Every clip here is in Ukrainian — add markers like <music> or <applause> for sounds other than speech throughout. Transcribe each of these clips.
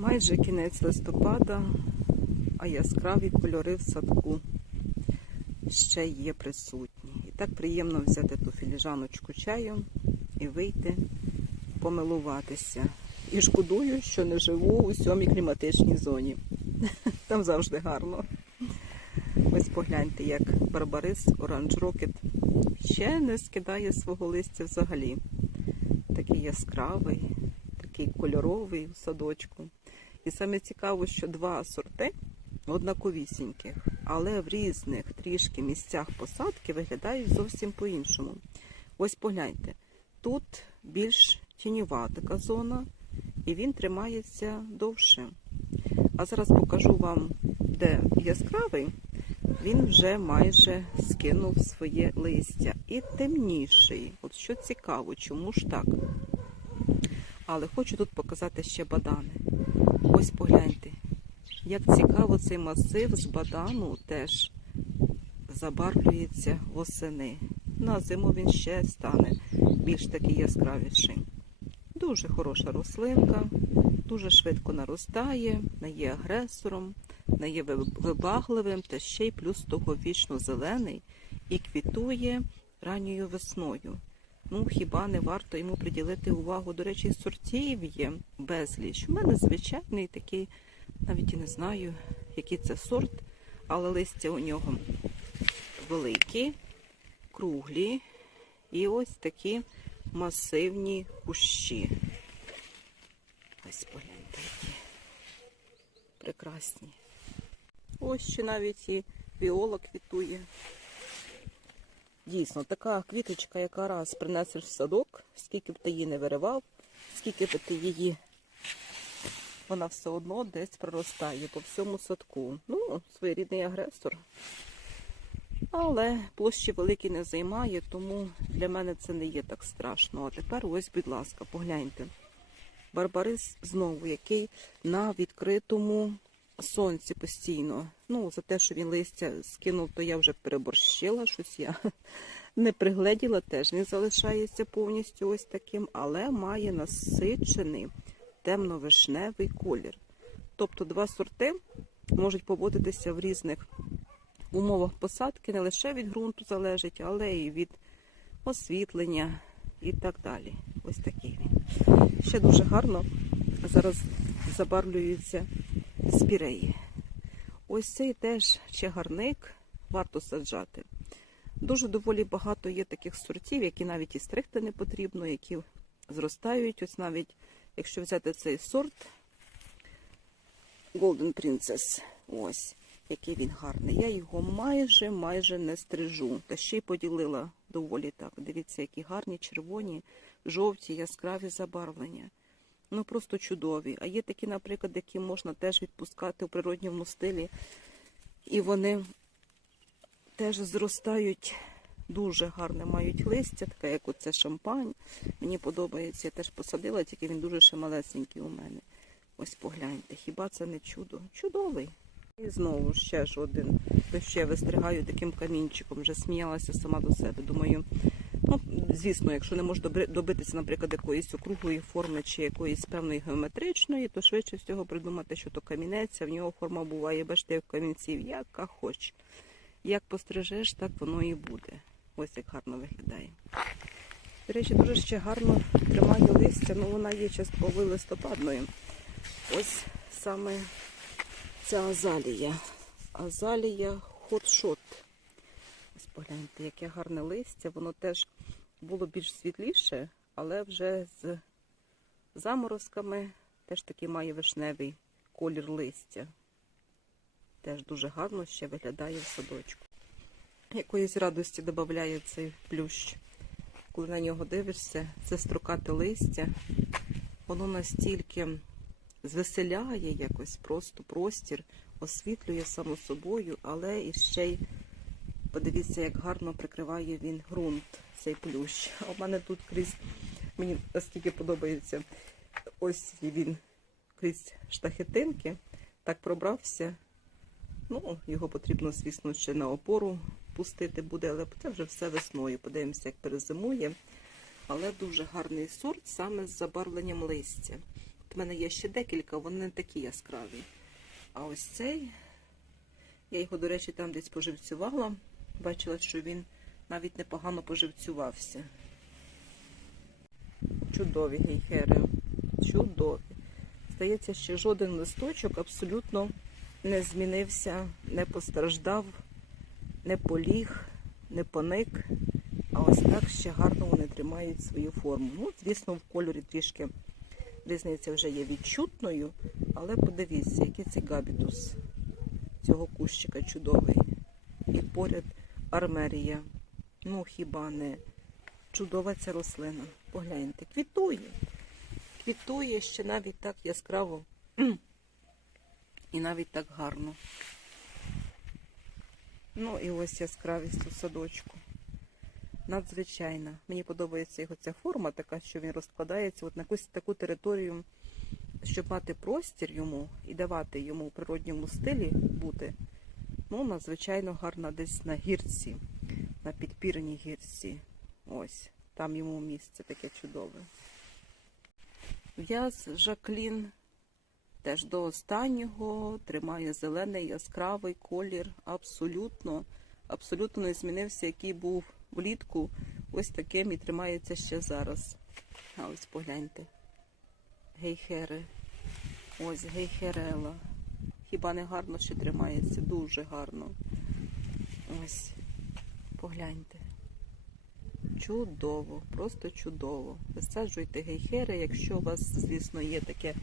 Майже кінець листопада, а яскраві кольори в садку ще є присутні. І так приємно взяти ту філіжаночку чаю і вийти помилуватися. І шкодую, що не живу у сьомій кліматичній зоні. <laughs> Там завжди гарно. Ось погляньте, як барбарис Оранж Рокет ще не скидає свого листя взагалі. Такий яскравий, такий кольоровий у садочку. І саме цікаво, що два сорти однаковісіньких, але в різних трішки місцях посадки виглядають зовсім по-іншому. Ось погляньте, тут більш тіньова така зона, і він тримається довше. А зараз покажу вам, де яскравий, він вже майже скинув своє листя. І темніший. От що цікаво, чому ж так? Але хочу тут показати ще бадани. Ось погляньте, як цікаво цей масив з бадану теж забарвлюється восени. На зиму він ще стане більш такий яскравіший. Дуже хороша рослинка, дуже швидко наростає, не є агресором, не є вибагливим, та ще й плюс того вічно зелений і квітує ранньою весною. Ну, хіба не варто йому приділити увагу? До речі, сортів є безліч. У мене звичайний такий, навіть і не знаю, який це сорт, але листя у нього великі, круглі і ось такі масивні кущі. Ось погляньте, які прекрасні. Ось ще навіть і віола квітує. Дійсно, така квіточка, яка раз принесеш в садок, скільки б ти її не виривав, скільки б ти її, вона все одно десь проростає по всьому садку. Ну, своєрідний агресор. Але площі великі не займає, тому для мене це не є так страшно. А тепер ось, будь ласка, погляньте. Барбарис знову, який на відкритому сонці постійно. Ну, за те, що він листя скинув, то я вже переборщила щось я <laughs> не пригледіла, теж він залишається повністю ось таким, але має насичений темно-вишневий колір. Тобто два сорти можуть поводитися в різних умовах посадки, не лише від ґрунту залежить, але і від освітлення і так далі. Ось такий він. Ще дуже гарно зараз забарвлюються спіреї. Ось цей теж чагарник варто саджати. Дуже доволі багато є таких сортів, які навіть і стригти не потрібно, які зростають. Ось навіть, якщо взяти цей сорт Golden Princess, ось, який він гарний. Я його майже майже не стрижу. Та ще й поділила доволі так. Дивіться, які гарні, червоні, жовті, яскраві забарвлення. Ну просто чудові. А є такі, наприклад, які можна теж відпускати у природньому стилі. І вони теж зростають дуже гарне, мають листя, таке, як оце шампань. Мені подобається, я теж посадила, тільки він дуже ще малесенький у мене. Ось погляньте, хіба це не чудо? Чудовий. І знову ще ж один. То ще вистригаю таким камінчиком, вже сміялася сама до себе. Думаю, ну, звісно, якщо не можеш добитися, наприклад, якоїсь округлої форми чи якоїсь певної геометричної, то швидше всього придумати, що то камінець, а в нього форма буває, бачите, як камінців, яка хоч. Як пострижеш, так воно і буде. Ось як гарно виглядає. До речі, дуже ще гарно тримає листя, ну вона є частково листопадною. Ось саме ця азалія. Азалія хотшот. Погляньте, яке гарне листя. Воно теж було більш світліше, але вже з заморозками теж таки має вишневий колір листя. Теж дуже гарно ще виглядає в садочку. Якоїсь радості додає цей плющ. Коли на нього дивишся, це строкате листя, воно настільки звеселяє якось просто простір, освітлює само собою, але і ще й подивіться, як гарно прикриває він ґрунт, цей плющ. А у мене тут крізь, мені наскільки подобається, ось він крізь штахетинки, так пробрався. Ну, його потрібно, звісно, ще на опору пустити буде, але це вже все весною. Подивимося, як перезимує. Але дуже гарний сорт саме з забарвленням листя. От в мене є ще декілька, вони не такі яскраві. А ось цей, я його, до речі, там десь поживцювала. Бачила, що він навіть непогано поживцювався. Чудові гейхери. Чудові. Здається, що жоден листочок абсолютно не змінився, не постраждав, не поліг, не поник. А ось так ще гарно вони тримають свою форму. Ну, звісно, в кольорі трішки різниця вже є відчутною, але подивіться, який це габітус цього кущика чудовий. І поряд армерія. Ну, хіба не чудова ця рослина. Погляньте, квітує. Квітує ще навіть так яскраво. І навіть так гарно. Ну і ось яскравість у садочку. Надзвичайна. Мені подобається його ця форма, така, що він розкладається от на якусь таку територію, щоб мати простір йому і давати йому у природньому стилі бути. Ну, надзвичайно гарна десь на гірці, на підпірній гірці. Ось, там йому місце таке чудове. В'яз Жаклін теж до останнього тримає зелений яскравий колір. Абсолютно, абсолютно не змінився, який був влітку. Ось таким і тримається ще зараз. А ось погляньте. Гейхери. Ось гейхерела. Хіба не гарно ще тримається? Дуже гарно. Ось. Погляньте. Чудово, просто чудово. Висаджуйте гейхери, якщо у вас, звісно, є таке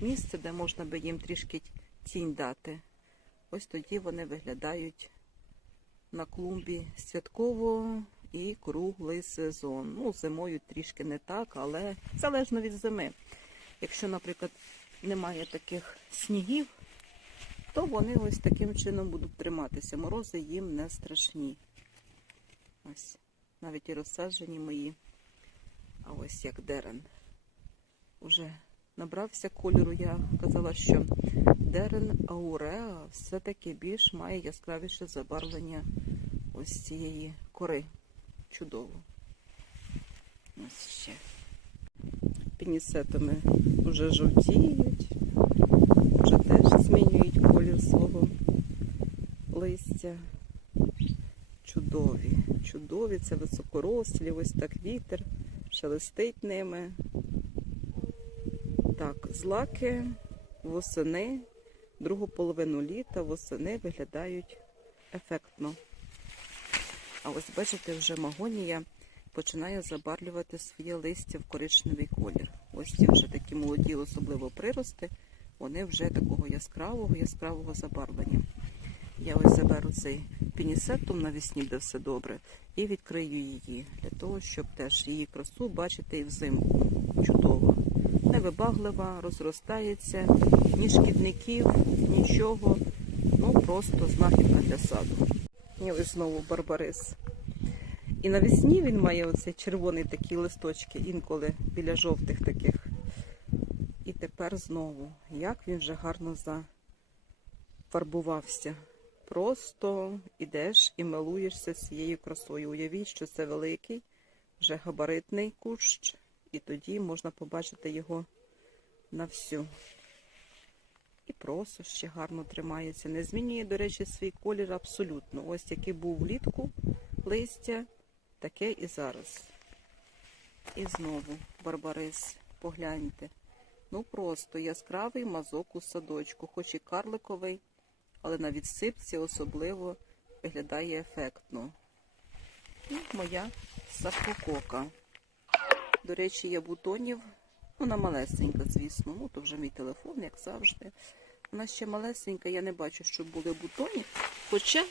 місце, де можна би їм трішки тінь дати. Ось тоді вони виглядають на клумбі святково і круглий сезон. Ну, зимою трішки не так, але залежно від зими. Якщо, наприклад, немає таких снігів, то вони ось таким чином будуть триматися. Морози їм не страшні. Ось навіть і розсаджені мої. А ось як дерен. Уже набрався кольору. Я казала, що дерен ауреа все-таки більш має яскравіше забарвлення ось цієї кори. Чудово. Ось ще. Пінісетами вже жовтіють, колір свого листя. Чудові, чудові, це високорослі, ось так вітер, шелестить ними. Так, злаки восени, другу половину літа восени виглядають ефектно. А ось бачите, вже магонія починає забарвлювати своє листя в коричневий колір. Ось ці вже такі молоді, особливо прирости, вони вже такого яскравого, яскравого забарвлення. Я ось заберу цей пінісетум навесні, де все добре, і відкрию її для того, щоб теж її красу бачити і взимку. Чудово. Невибаглива, розростається, ні шкідників, нічого. Ну просто знахідка для саду. І ось знову барбарис. І навесні він має оцей червоний такі листочки, інколи біля жовтих таких. Тепер знову, як він вже гарно зафарбувався. Просто ідеш і милуєшся цією красою. Уявіть, що це великий, вже габаритний кущ, і тоді можна побачити його на всю. І просто ще гарно тримається. Не змінює, до речі, свій колір абсолютно. Ось який був влітку листя, таке і зараз. І знову барбарис, погляньте. Ну просто яскравий мазок у садочку, хоч і карликовий але на відсипці особливо виглядає ефектно. І моя сапкокока. До речі, є бутонів. Вона малесенька, звісно. Ну, то вже мій телефон, як завжди. Вона ще малесенька, я не бачу, щоб були бутони. Хоча,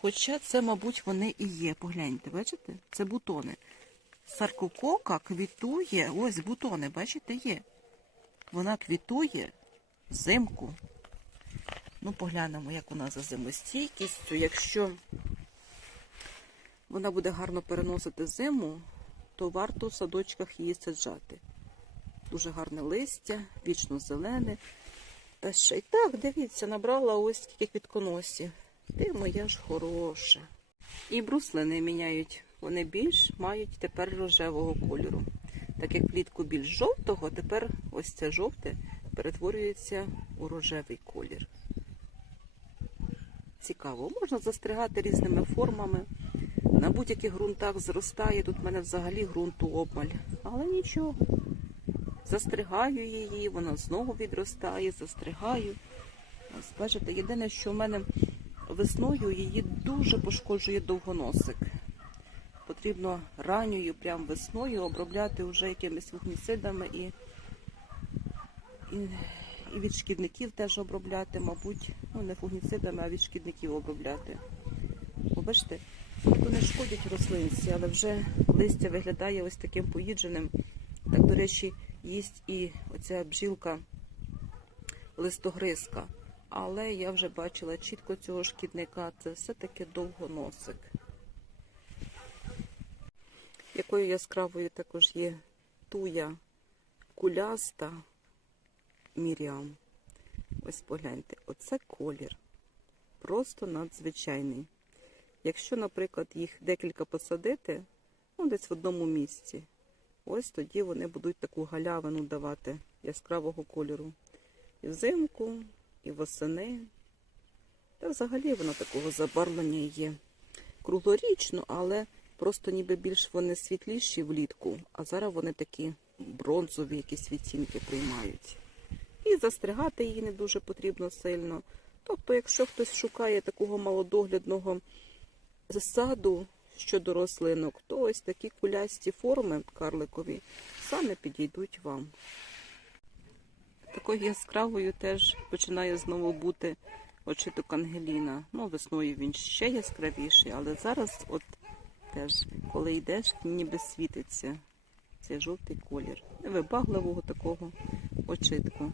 хоча це, мабуть, вони і є. Погляньте, бачите? Це бутони. Саркокока квітує. Ось бутони, бачите, є. Вона квітує взимку. Ну, поглянемо, як вона за зимостійкістю. Якщо вона буде гарно переносити зиму, то варто в садочках її саджати. Дуже гарне листя, вічно зелене. Та так, дивіться, набрала ось скільки квітконосів. Ти моя ж хороша. І бруслини міняють. Вони більш мають тепер рожевого кольору. Так як влітку більш жовтого, тепер ось це жовте перетворюється у рожевий колір. Цікаво, можна застригати різними формами. На будь-яких ґрунтах зростає. Тут в мене взагалі ґрунту обмаль. Але нічого. Застригаю її, вона знову відростає, застригаю. Ось бачите, єдине, що в мене весною її дуже пошкоджує довгоносик. Потрібно ранньою, прям весною обробляти вже якимись вуглецидами і, і, і від шкідників теж обробляти, мабуть, ну не фугніцидами, а від шкідників обробляти. Бо бачите, то не шкодять рослинці, але вже листя виглядає ось таким поїдженим. Так, до речі, їсть і оця бджілка листогризка. Але я вже бачила чітко цього шкідника. Це все-таки довгоносик. Якою яскравою також є туя куляста міріам. Ось погляньте, оце колір. Просто надзвичайний. Якщо, наприклад, їх декілька посадити, ну, десь в одному місці, ось тоді вони будуть таку галявину давати яскравого кольору. І взимку, і восени. Та взагалі воно такого забарвлення є. Круглорічно, але просто ніби більш вони світліші влітку, а зараз вони такі бронзові якісь відтінки приймають. І застригати її не дуже потрібно сильно. Тобто, якщо хтось шукає такого малодоглядного саду щодо рослинок, то ось такі кулясті форми карликові саме підійдуть вам. Такою яскравою теж починає знову бути очиток Ангеліна. Ну, весною він ще яскравіший, але зараз, от теж, коли йдеш, ніби світиться цей жовтий колір. Невибагливого такого очитку.